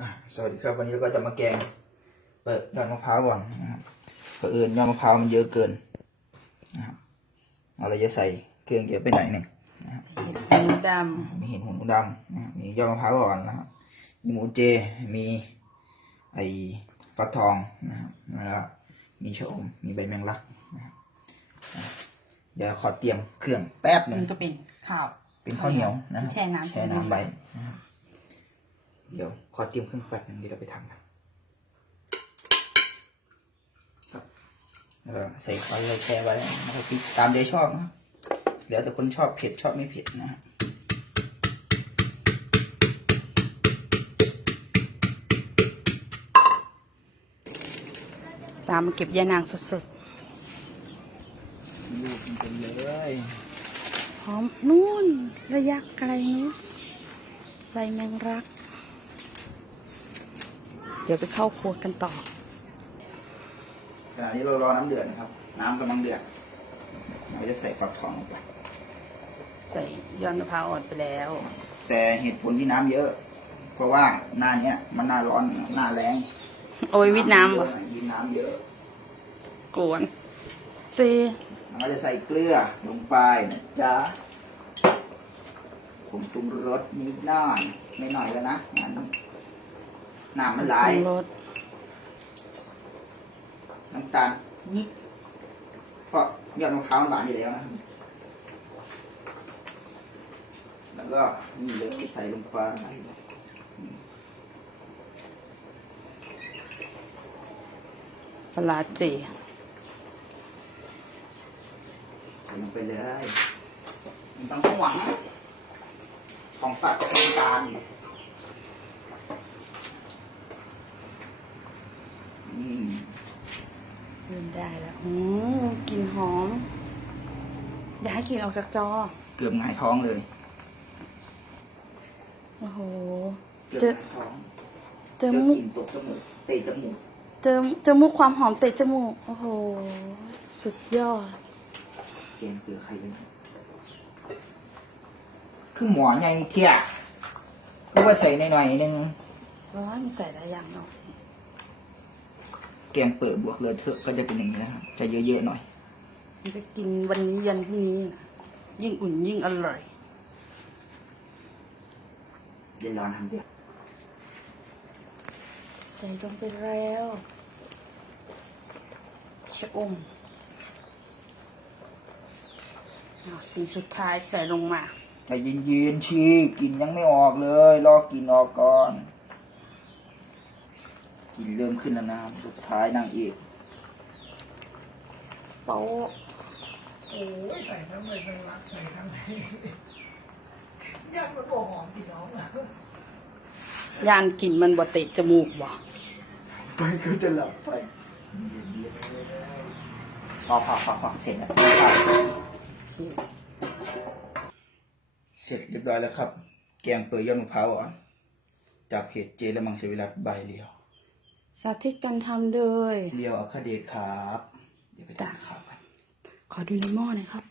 อะสวัสดีครับวันนี้เราก็จะมาแกง เปิดยอดมะพร้าวก่อนนะครับเผอิญยอดมะพร้าวมันเยอะเกินนะครับเอาเราจะใส่เครื่องเยอะไปหน่อยหนึ่งหมูดมีเห็ดหูดำนะครับมียอดมะพร้าวก่อนนะครับมีหมูเจ มีไอฟักทองนะครับแล้วก็มีชะอมมีใบแมงลักนะครับอะเดี๋ยวขอเตรียมเครื่องแป๊บำหนึ่มังนก็เป็นข้าวเป็นข้าวเหนียวนะครับที่แช่น้ำแช่น้ำใบนะครับ เดี๋ยวขอเตรียมเครื่องแป๊บหนึงเดี๋ยวเราไปทำกันครับแล้วก็ใส่ไฟไว้แช่ไว้นะครับพริกตามใจชอบนะครับเดี๋ยวแต่คนชอบเผ็ดชอบไม่เผ็ดนะฮะตามมาเก็บยานางสดลูกมันเป็นเลยๆหอมนู่นระยะไกลนู้นใบแมงรักเดี๋ยวไปเข้าครัวกันต่อขณะนี้เรารอน้ำเดือดนะครับ น้ำกำลังเดือดเราจะใส่ฟักทองลงไปใส่ยอดมะพร้าวอ่อนไปแล้ว แต่เหตุผลที่น้ำเยอะ เพราะว่าหน้าเนี้ยมันหน้าร้อนหน้าแรงโอ้ยวิดน้ำเยบ่อะวิดน้ำเยอะกวนซีเราก็จะใส่เกลือลงไปนะจ๊ะผมปรุงรสนิดหน่อยไม่หน่อยแล้วนะงั้น น้ำมันไหลายปรุงรสน้ำตาลนิดเพราะยอดมะพร้าวมันหวานอยู่แล้วนะ แล้วก็นี่เลยใส่ลงไปปลาร้าจีใส่ลงไปเลยมันต้องหวัง ของฝากกับน้ำตาลอืม เริ่ม ได้แล้วอืมกลิ่นหอม อย่าให้กลิ่นออกจากจอ เกือบหงายท้องเลย โอ้โห เกือบเจอหงายท้องเจเกืออบมุกกลิ่นตกจมูกเตะจมูกเจอเจอมุกความหอมเตะจมูก โอ้โห สุดยอดเกมเกลือใครเป็นคือหมอไงเที่ยคือว่าใส่หน่อยๆนึงร้อยมันใส่หลายอย่างเนาะ แกงเปิดบวกเลือเถอะก็จะเป็นอย่างนี้นะครับจะเยอะๆหน่อยมันก็กินวันนี้ยันพรุ่งนี้นะยิ่งอุ่นยิ่งอร่อยเดี๋ยวรอทำเดี๋ยวใส่ลงไปแล้วชะอมอ้าวสิ่งสุดท้ายใส่ลงมาใจเย็นๆชีกลินยังไม่ออกเลย รอกลินออกก่อน กลินเริ่มขึ้นแล้วนะครับสุดท้ายนางเอกโป๊ะโอ้ยใส่ทั้งใบทั้งรักใส่ทั้งยากมันโอ้หอมพี่น้องอะย่านกลิ่นมันบ่เตะจมูกบ่ไปก็จะหลับไปพอพอพอพอเสร็จแล้วเสร็จเรียบร้อยแล้วครับ แกงเปื่อยยอดมะพร้าวอ่อนจากเพจเจและมังสวิรัตใบเลียว สาธิตการทำเลยเลียวอัครเดชครับ เดี๋ยวไปทานข้าวกัน ขอดูในหม้อหน่อยครับ